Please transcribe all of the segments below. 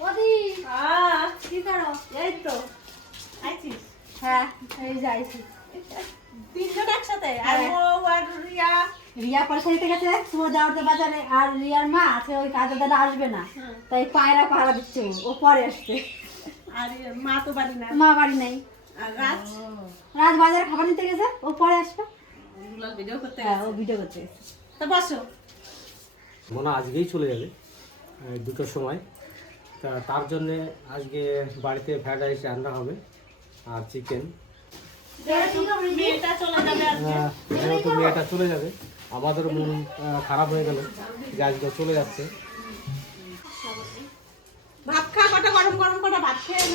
ওদি কি করো? এই তো। আইছিস? হ্যাঁ এই যাইছি তিনজন একসাথে? আর হ্যাঁ। ও আর রিয়া? রিয়া পয়সা দিতে গেছে সুমো যাওয়াতে বাজারে আর রিয়ার মা আছে ওই দাদা আসবে না। তাই পায়রা পাহারা দিচ্ছে ও। পরে আসছে। আর মা তো বাড়ি না। মা বাড়ি নেই। আর রাজ? রাত বাজারে খাবার নিতে গেছে ও পরে আসবে। ভিডিও করতে হ্যাঁ ও গেছে। ভিডিও করতে গেছে। তো বসো। মনে আজকেই চলে যাবে দুটোর সময়। তা তার জন্যে আজকে বাড়িতে ফ্রাইড রাইস রান্না হবে আর চিকেন যেহেতু মেয়েটা চলে যাবে আমাদের মন খারাপ হয়ে গেল যে আজকে চলে যাচ্ছে। ভাত খা কটা গরম গরম কটা ভাত খেয়ে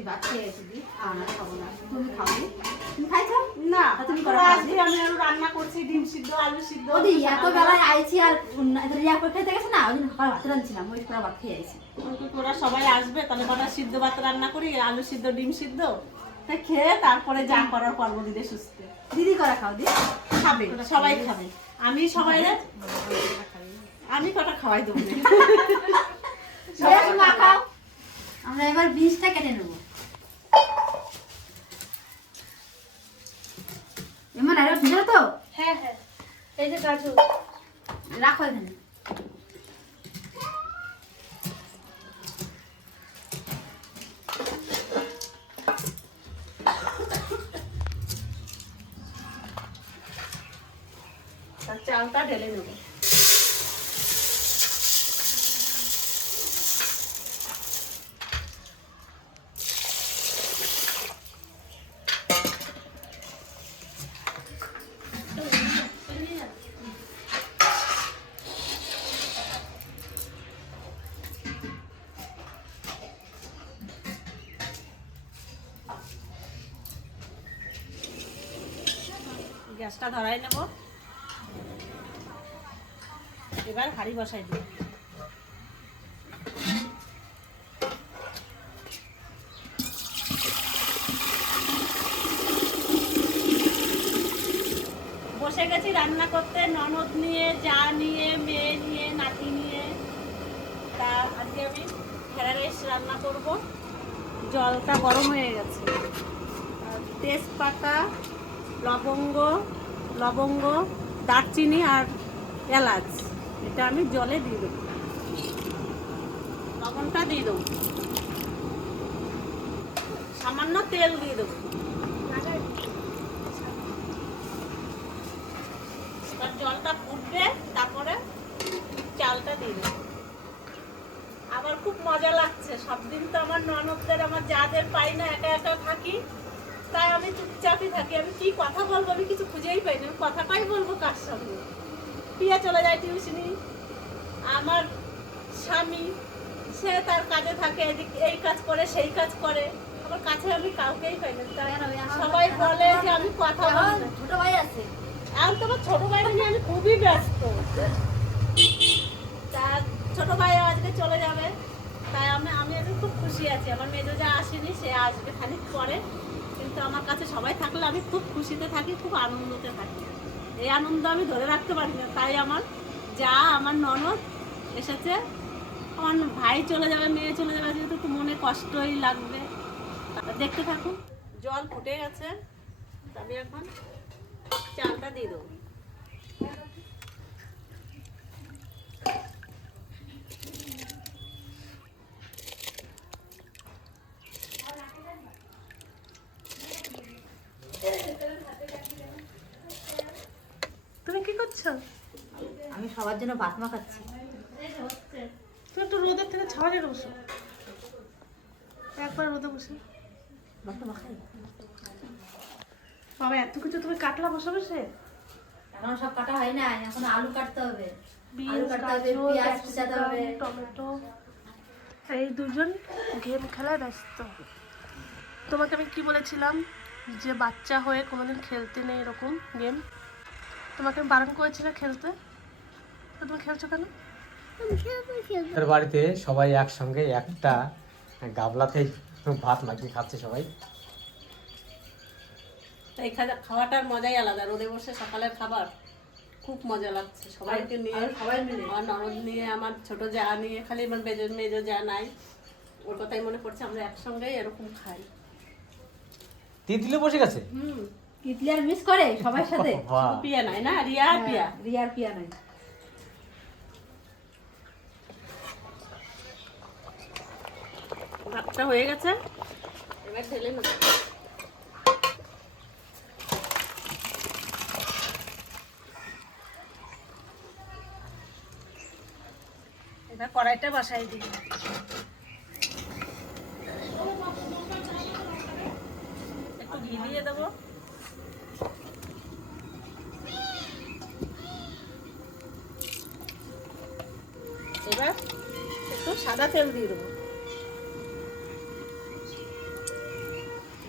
নে ভাত খেয়ে গেছে দি না খাব না তুমি খাইছো? না তুমি তুমি করো আজকে আমি আরও রান্না করছি ডিম সিদ্ধ আলু সিদ্ধ ওদি এত বেলায় আইছি আর রিয়া করে খেতে গেছে না ওই ভাত রাঁধছিলাম ওই করে ভাত খেয়ে আইছি। তোরা সবাই আসবে তাহলে কটা সিদ্ধ ভাত রান্না করি আলু সিদ্ধ ডিম সিদ্ধ? তা খেয়ে তারপরে যা করার করব দিদি সুস্থ। দিদি করা খাও দি খাবে সবাই খাবে। আমি সবাই আমি কটা খাওয়াই দেবো? না। খাও। আমরা এবার বীজটা কেটে নেব এমন আরও ভিজে তো হ্যাঁ হ্যাঁ এই যে গাজর রাখো এখানে আর চালটা ঢেলে নেব গ্যাসটা ধরাই নেব। এবার হাঁড়ি বসাই দিই বসে গেছি রান্না করতে, ননদ নিয়ে, যা নিয়ে, মেয়ে নিয়ে, নাতি নিয়ে। তা আজকে আমি ফ্রাইড রাইস রান্না করব। জলটা গরম হয়ে গেছে। তেজপাতা, লবঙ্গ লবঙ্গ, দারচিনি আর এলাচ। এটা আমি জলে দিয়ে দেবো। লবণটা দিয়ে দেবো। সামান্য তেল দিয়ে দেবো। এবার জলটা ফুটবে, তারপরে চালটা দিয়ে দেবো। আমার খুব মজা লাগছে। সব দিন তো আমার ননদদের, আমার যাদের পাই না, একা একা থাকি, তাই আমি চুপচাপই থাকি। আমি কি কথা বলব? আমি কিছু কথাটাই বলব কার সঙ্গে। প্রিয়া চলে যায় টিউশনি। আমার স্বামী সে তার কাজে থাকে এদিক এই কাজ করে সেই কাজ করে। আমার কাছে আমি কাউকেই পাই না। সবাই বলে যে আমি কথা বলি ছোট ভাই আছে। এখন তোমার ছোট ভাই নিয়ে আমি খুবই ব্যস্ত। তা ছোট ভাই আজকে চলে যাবে। তাই আমি আমি আজকে খুব খুশি আছি। আমার মেজো যা আসেনি সে আসবে খানিক পরে। কিন্তু আমার কাছে সবাই থাকলে আমি খুব খুশিতে থাকি খুব আনন্দতে থাকি। এই আনন্দ আমি ধরে রাখতে পারি না। তাই আমার যা আমার ননদ এসেছে, আমার ভাই চলে যাবে, মেয়ে চলে যাবে, যেহেতু তো মনে কষ্টই লাগবে। দেখতে থাকুন। জল ফুটে গেছে। আমি এখন চালটা দিয়ে দেবো তুমি কি করছ সবার জন্য ভাত মাখাচ্ছি। তুমি একটু রোদের থেকে ছাওয়া যেতে বসো। একবার রোদে বসে। ভাতটা মাখাই? বাবা এত কিছু তুমি কাটলা বসে বসে এখন সব কাটা হয় না এখন আলু কাটতে হবে। আলু কাটতে হবে পেঁয়াজ কুচাতে হবে। টমেটো। এই দুজন গেম খেলায় ব্যস্ত। তোমাকে আমি কি বলেছিলাম? যে বাচ্চা হয়ে কোনোদিন খেলতে নেই এরকম গেম। তোমাকে আমি বারণ করেছিলাম খেলতে? তুমি খেলছো কেন? তার বাড়িতে সবাই একসঙ্গে একটা গাবলাতেই ভাত খাচ্ছে সবাই। এই খাওয়াটার মজাই আলাদা রোদে বসে সকালের খাবার খুব মজা লাগছে। সবাইকে নিয়ে সবাই মিলে? আমার ননদ নিয়ে আমার ছোট যা নিয়ে খালি আমার মেজো মেজো যা নাই ওর কথাই মনে পড়ছে আমরা একসঙ্গেই এরকম খাই। তিতলি বসে গেছে? হুম। তিতলি আর মিস করে সবার সাথে? পিয়া নাই না রিয়া আর পিয়া। হ্যাঁ, রিয়ার পিয়া নাই। ভাতটা হয়ে গেছে। এবার ঢেলে নেব। এবার কড়াইটা বসাই দিই। একটু ঘি দিয়ে দেবো। এবার একটু সাদা তেল দিয়ে দেবো।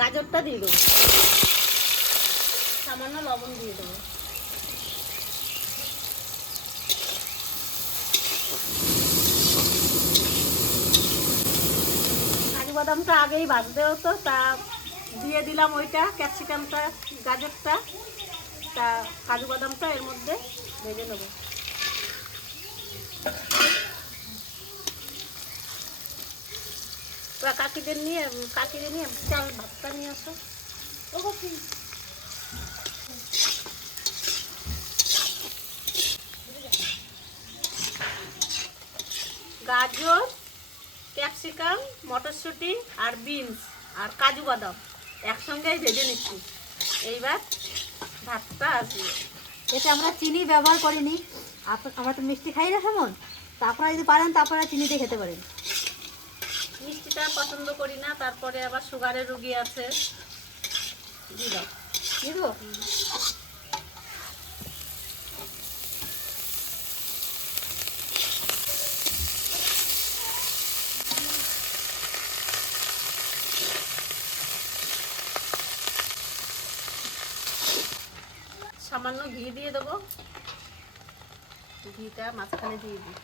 গাজরটা দিয়ে দেবো। সামান্য লবণ দিয়ে দেবো। কাজু বাদামটা আগেই ভাজতে হতো, তা দিয়ে দিলাম ওইটা, ক্যাপসিকামটা, গাজরটা, তা কাজু বাদামটা এর মধ্যে ভেজে নেব। তোরা নিয়ে কাকিদের নিয়ে চাল, ভাতটা নিয়ে আসো। গাজর, ক্যাপসিকাম, মটরশুঁটি আর বিনস আর কাজু বাদাম একসঙ্গেই ভেজে নিচ্ছি। এইবার ভাতটা আসবে। এতে আমরা চিনি ব্যবহার করিনি। আমরা তো মিষ্টি খাই না তেমন তা আপনারা যদি পারেন তা আপনারা চিনি দিয়ে খেতে পারেন। মিষ্টিটা পছন্দ করি না, তারপরে আবার সুগারের রুগী আছে। সামান্য ঘি দিয়ে দেবো। ঘিটা মাঝখানে দিয়ে দিই।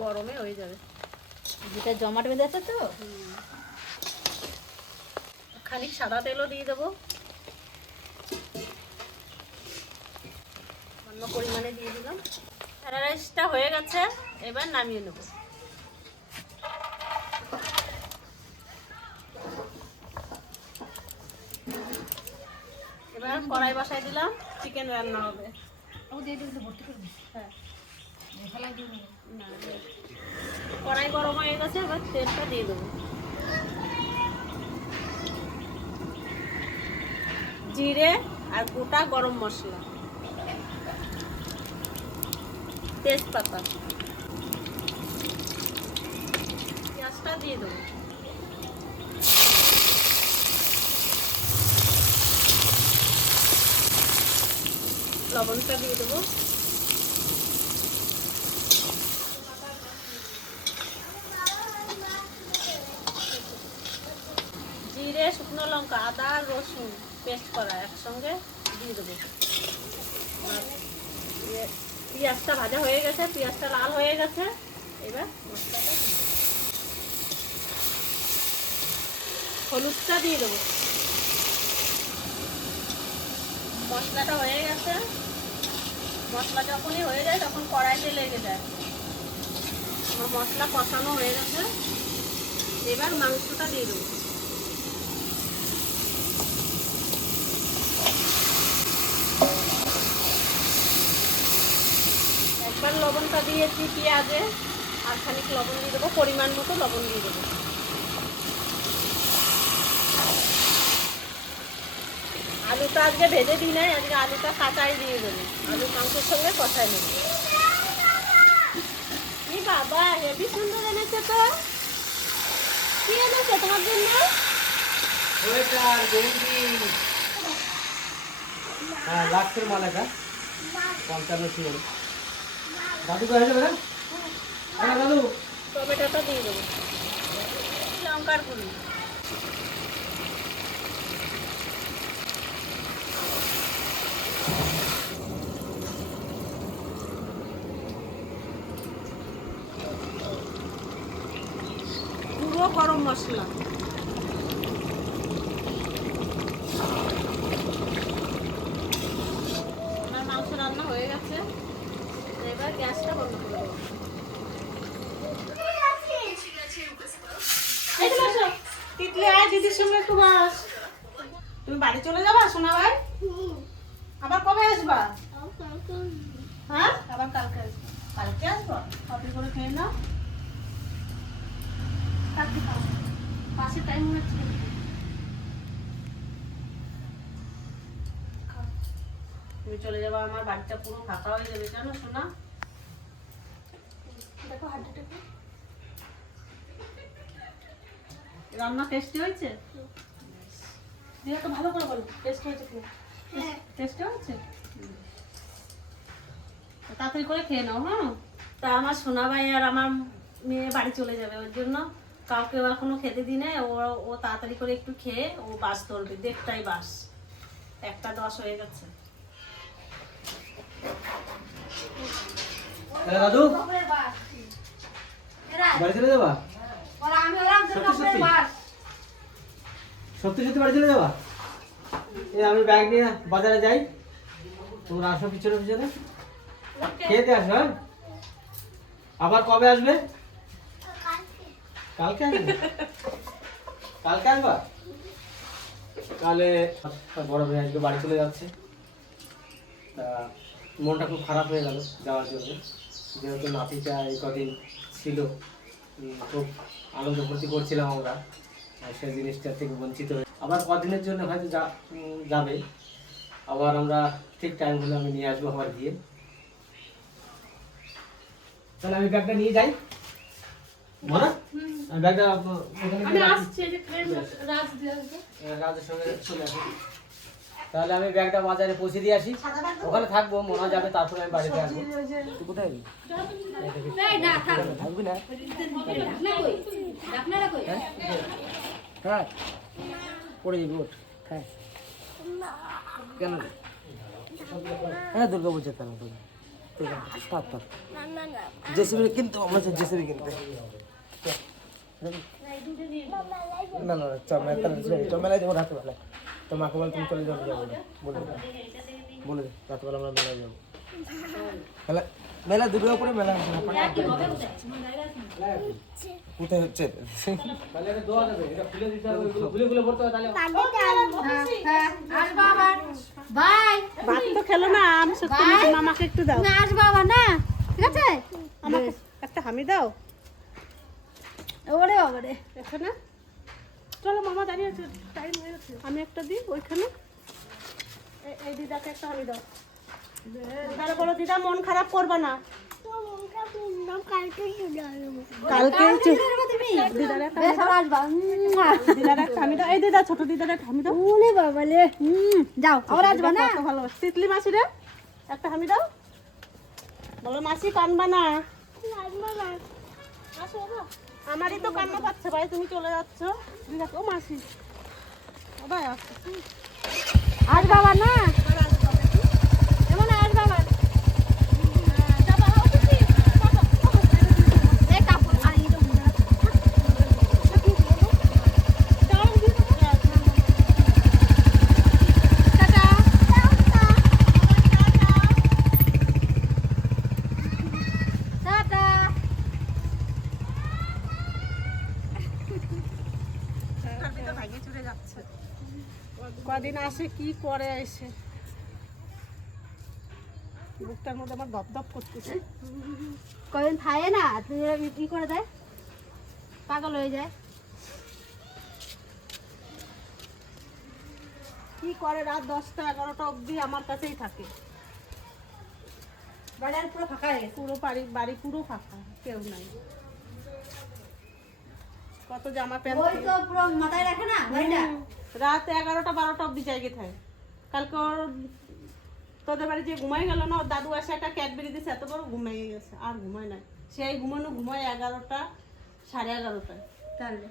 গরমে হয়ে যাবে। যেটা জমাট বেঁধে আছে তো। খালি সাদা তেলও দিয়ে দেবো। অন্য পরিমাণে দিয়ে দিলাম। ফ্রাইড রাইসটা হয়ে গেছে এবার নামিয়ে নেব। এবার কড়াই বসাই দিলাম চিকেন রান্না হবে। হ্যাঁ। না, কড়াই গরম হয়ে গেছে, এবার তেলটা দিয়ে দেবো। জিরে আর গোটা গরম মশলা। তেজপাতা। পেঁয়াজটা দিয়ে দেবো। লবণটা দিয়ে দেবো জিরে শুকনো লঙ্কা আদা আর রসুন পেস্ট করা একসঙ্গে দিয়ে দেবো। ইয়ে, পেঁয়াজটা ভাজা হয়ে গেছে পেঁয়াজটা লাল হয়ে গেছে এবার মশলাটা হলুদটা দিয়ে দেবো। মশলাটা হয়ে গেছে। মশলা যখনই হয়ে যায় তখন কড়াইতে লেগে যায়। আমার মশলা কষানো হয়ে গেছে। এবার মাংসটা দিয়ে দেবো একবার লবণটা দিয়েছি পেঁয়াজে আর খানিক লবণ দিয়ে দেবো, পরিমাণ মতো লবণ দিয়ে দেবো। আলুটা আজকে ভেজে দিই নাই, আজকে আলুটা কাঁচাই দিয়ে দেবো। আলু মাংসের সঙ্গে কষাই নেব। এই বাবা, হেভি সুন্দর এনেছে তো। কি এনেছে তোমার জন্য? হ্যাঁ লাক্সের মাল এটা পঞ্চান্ন সিএম। দাদু হয়ে যাবে হ্যাঁ। দাদু। টমেটোটা দিয়ে দেবো। লঙ্কার গুঁড়ি। পুরো গরম মশলা আমার মাংস রান্না হয়ে গেছে এবার গ্যাসটা বন্ধ করে দেবো সঙ্গে একটু বাস তুমি বাড়ি চলে যাবা, সোনা ভাই? আবার কবে আসবা? হ্যাঁ? আবার কালকে আসব। কালকে আসব? কপি করে খেয়ে নাও। কালকে পাশে টাইম হচ্ছে। তুমি চলে যাবা, আমার বাড়িটা পুরো ফাঁকা হয়ে যাবে, জানো সোনা? দেখো হাড্ডিটাকে রান্না টেস্টি হয়েছে? দিয়ে তো ভালো করে বলো টেস্ট হয়েছে কি টেস্ট হয়েছে? তাড়াতাড়ি করে খেয়ে নাও হ্যাঁ? তা আমার সোনা ভাই আর আমার মেয়ে বাড়ি চলে যাবে ওর জন্য কাউকে এখনও খেতে দিই নাই ও ও তাড়াতাড়ি করে একটু খেয়ে ও বাস ধরবে দেড়টাই বাস। একটা দশ হয়ে গেছে। হ্যাঁ, দাদু। বাড়ি চলে যাবা? সত্যি সত্যি। বাড়ি চলে যাবা? এ আমি ব্যাগ নিয়ে বাজারে যাই। তোমরা আসো পিছনে পিছনে। দিয়ে আসো হ্যাঁ? আবার কবে আসবে? কালকে আসবে কালকে আসবা? তাহলে বড় ভাই আজকে বাড়ি চলে যাচ্ছে। তা মনটা খুব খারাপ হয়ে গেল যাওয়ার জন্য। যেহেতু নাতিটা এই কদিন ছিল। খুব আনন্দ ফুর্তি করছিলাম আমরা। সেই জিনিসটা থেকে বঞ্চিত হয়ে আবার কদিনের জন্য হয়তো যাবে। আবার আমরা ঠিক টাইম হলে আমি নিয়ে আসব আবার গিয়ে। তাহলে আমি ব্যাগটা নিয়ে যাই। বলো আমি ব্যাগটা আমি আসছি এই যে ট্রেন রাজ দিয়ে আসবে। আহ, রাজের সঙ্গে চলে আসি তাহলে আমি ব্যাগটা বাজারে পৌঁছে দিয়ে আসি ওখানে থাকব মনে যাবে তারপরে আমি বাড়িতে আসব তুই কোথায়? থাকবি না হ্যাঁ পড়ে যাবি ওঠ হ্যাঁ কেন রে? হ্যাঁ দুর্গা পুজো কেন তুমি থাক থাক জেসিবি কিনতে আমার জেসিবি কিনতে না না চ মেলা চ মেলায় যাব তো মাকে বল তুমি চলে যাব যাব বলে দে বলে দে রাত্রেবেলা আমরা মেলায় যাব। মেলা মেলা দুর্গাপুরে মেলা হচ্ছে না কোথায় হচ্ছে? তাহলে এটা দেওয়া এটা খুলে দিতে হবে ওইগুলো খুলে খুলে হবে তাহলে বাই ভাত তো খেলো না আমি। মামাকে একটু দাও। তুমি আসবে আবার না? ঠিক আছে? আমাকে একটা হামি দাও। ওরে বাবা রে এখানে চলো মামা দাঁড়িয়ে আছে টাইম হয়ে গেছে। আমি একটা দিই ওইখানে। এই- এই দিদাকে একটা হামি দাও। দিদারে বলো দিদা মন খারাপ করবে না? কালকে ছোট দিদারে একটা দাও। ওরে বাবা রে হুম, যাও। আবার আসবা না? ভালো। তিতলি মাসি রে একটা হামি দাও। বলো মাসি কানবা না। আমারই তো কান্না পাচ্ছে ভাই তুমি চলে যাচ্ছ। ও মাসি। ও ভাই আসো। না এমন আসবা আবার এই কাপড় আর এই রকম না। টাটা। টাটা। আসে কি করে এসে? বুকটার মধ্যে আমার দপ দপ করতেছে। কদিন খায় না? তুই এরা বিক্রি করে দেয়? পাগল হয়ে যায়। কি করে রাত দশটা এগারোটা অবধি আমার কাছেই থাকে। বাড়ি আর পুরো ফাঁকা হয়ে পুরো বাড়ি বাড়ি পুরো ফাঁকা কেউ নাই। কত জামা প্যান্ট ওই তো পুরো মাথায় রাখে না বাড়িটা? রাত এগারোটা বারোটা অবধি জায়গায় থাকে। কালকে ওর তোদের বাড়ি যে ঘুমাই গেল না ওর দাদু এসে একটা ক্যাডবেরি দিয়েছে এত বড় ঘুমাই গেছে আর ঘুমায় নাই। সেই ঘুমানো ঘুমায় এগারোটা সাড়ে এগারোটায়। তাহলে।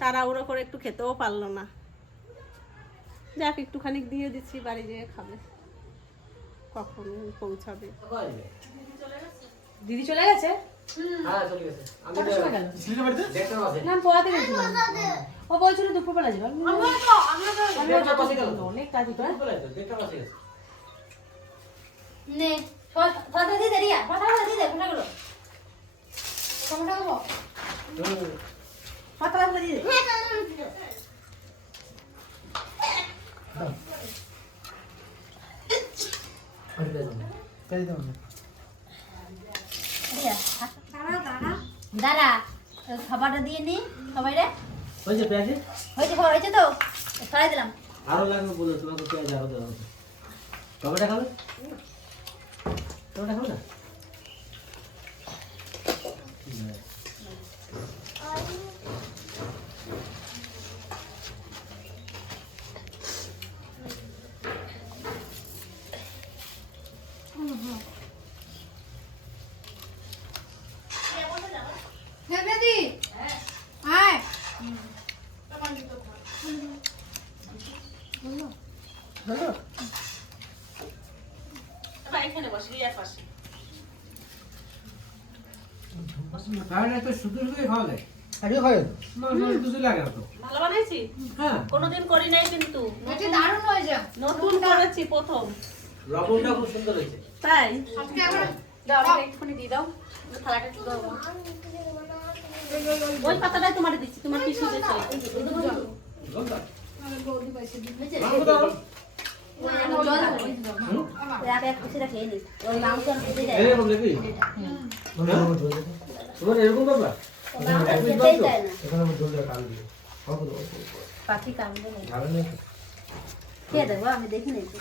তারা তাড়াহুড়ো করে একটু খেতেও পারল না। যাক একটুখানি দিয়ে দিচ্ছি বাড়ি যেয়ে খাবে। কখন পৌঁছাবে। দিদি চলে গেছে? হ্যাঁ চলে গেছে আমি কটার সময় গেল দেখতে পাচ্ছি না আমি পড়াতে গেছিলাম ও বলছিল দুপুরবেলা যাবে আমি বললাম, দেখতে পাচ্ছি কেন অনেক কাজ তো দেখতে পাচ্ছি গেছে নে কথা দিয়ে দেরিয়া কথা দিয়ে দে ফোনগুলো টমেটো খাব হুম। পাতলা করে দিয়ে দে। পেয়ে দেবো না। দাঁড়া খাবারটা দিয়ে নি সবাই রে হয়েছে পেঁয়াজে হয়েছে খাবার হয়েছে তো? সরাই দিলাম। আরও লাগবে বলো তোমাকে পেঁয়াজ আরও দেওয়া হবে। টমেটো খাবে? টমেটো খাবে না এবার এখানে বস রিয়ার পাশে হ্যাঁ। কোনোদিন করি নাই কিন্তু। এটা দারুণ হয়েছে নতুন করেছি প্রথম। লবণটা খুব সুন্দর হয়েছে। তাই? আজকে আবার দাও একটুখানি দিয়ে দাও। থালাটা একটু দাও। ওই পাতাটাই তোমার দিচ্ছি। তোমার পিছু দিয়েছে পাখি কামড়ে নেই? খেয়ে দেবো আমি দেখি নিয়েছি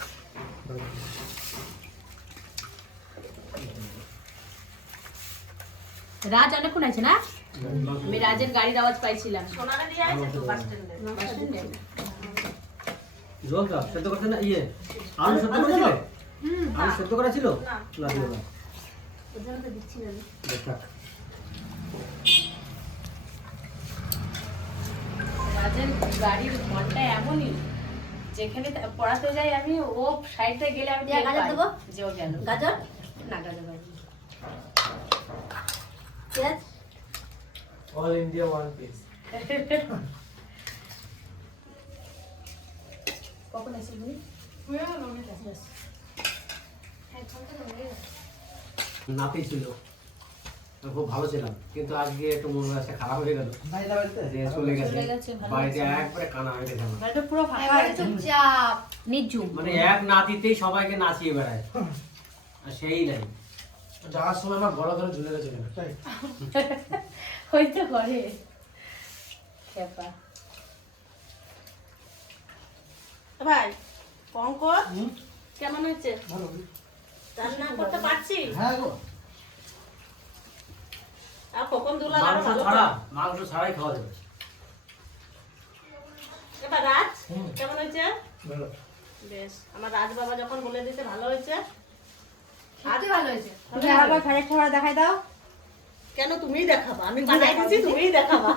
রাজ অনেকক্ষণ আছে না? আমি রাজের গাড়ির আওয়াজ পাইছিলাম। সোনারে দিয়ে আছে তো বাস স্ট্যান্ডে জল দাও সেদ্ধ করতে না? ইয়ে আলু সেদ্ধ করেছিলে আলু সেদ্ধ করা ছিল? না। দিও না। গাড়ির মনটা এমনই। যেখানে পড়াতে যাই আমি ও সাইডে গেলে আমি গাজর দেবো? যে ও গেল। গাজর? না গাজর পেঁয়াজ? All India one piece. কখন এসে তুমি? নাতি ছিল। খুব ভালো ছিলাম। কিন্তু আজকে একটু মন মেজাজটা খারাপ হয়ে গেল। ভাইদা বাড়িতে? যে চলে গেছে। চলে গেছে, ভালো বাড়িতে একবারে কানা হয়ে গেছে আমার। পুরো ফাঁকা। চুপচাপ নিঝুম মানে এক নাতিতেই সবাইকে নাচিয়ে বেড়ায়। আর সেই নাই যাওয়ার সময় আমার গলা ধরে ঝুলে গেছে। তাই? হয়তো করে। খেপা। ভাই পঙ্কজ কেমন হয়েছে? রান্না করতে পারছি? হ্যাঁ গো। আর কখন দুলা আরও ভালো ছাড়া মাংস ছাড়াই খাওয়া যাবে। এবার রাজ কেমন হয়েছে? ভালো। বেশ আমার রাজ বাবা যখন বলে দিতে ভালো হয়েছে। সত্যি ভালো হয়েছে। তুমি আবার ফ্রাইড খাবার দেখাই দাও। কেন তুমিই দেখাবা? আমি বানাই তুমিই দেখাবা।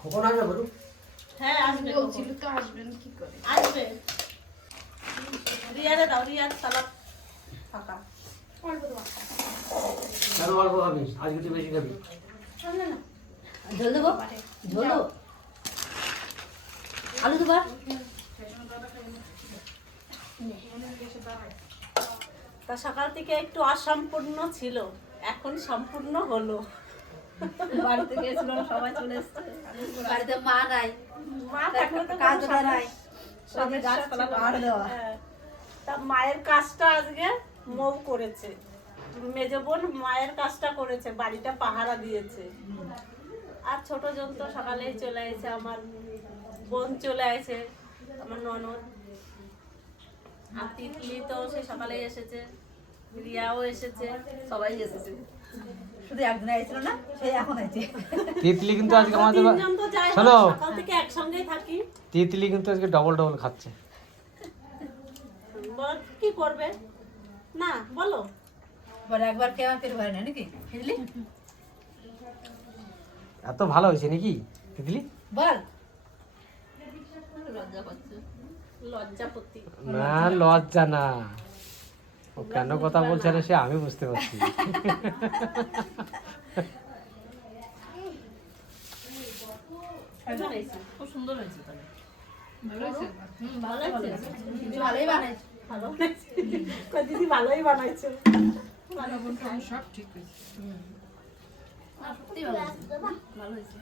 কখন আসবে বলুন? হ্যাঁ আসবে বলছিল তো আসবেন কি করে? আসবে। রিয়ারে দাও রিয়ার সালাদ ফাঁকা কেন অল্প খাবি? আজকে তুই বেশি খাবি। ঝোল দেবো? ঝোল আলু দেবো তা সকাল থেকে একটু অসম্পূর্ণ ছিল এখন সম্পূর্ণ হলো। বাড়িতে গেছিল সবাই চলে এসছে। বাড়িতে মা নাই। মা থাকলে তো কাজ নাই। সবই গাছপালা পাহাড় দেওয়া। তা মায়ের কাজটা আজকে মৌ করেছে। মেজ বোন মায়ের কাজটা করেছে বাড়িটা পাহারা দিয়েছে। আর ছোট জন তো সকালেই চলে এসেছে আমার বোন চলে আসে আমার ননদ। আর তিতলি তো সে সকালে এসেছে রিয়াও এসেছে সবাই এসেছে। শুধু একদিন আইছিল না সেই এখন হয়েছে তিতলি কিন্তু আজকে আমাদের শোনো। সকাল থেকে একসঙ্গেই থাকি। তিতলি কিন্তু আজকে ডবল ডবল খাচ্ছে। বল কি করবে? না বলো। একবার খেয়ে আমার পেট ভরে না নাকি? বুঝলি এত ভালো হয়েছে নাকি তিতলি? বল। লজ্জা না লজ্জা না। ও কেন কথা বলছে না সে আমি বুঝতে পারছি। খুব সুন্দর হয়েছে তাহলে। ভালোই বানাইছো। ভালো দিদি ভালোই বানাইছো। হয়েছে। ভালো হয়েছে।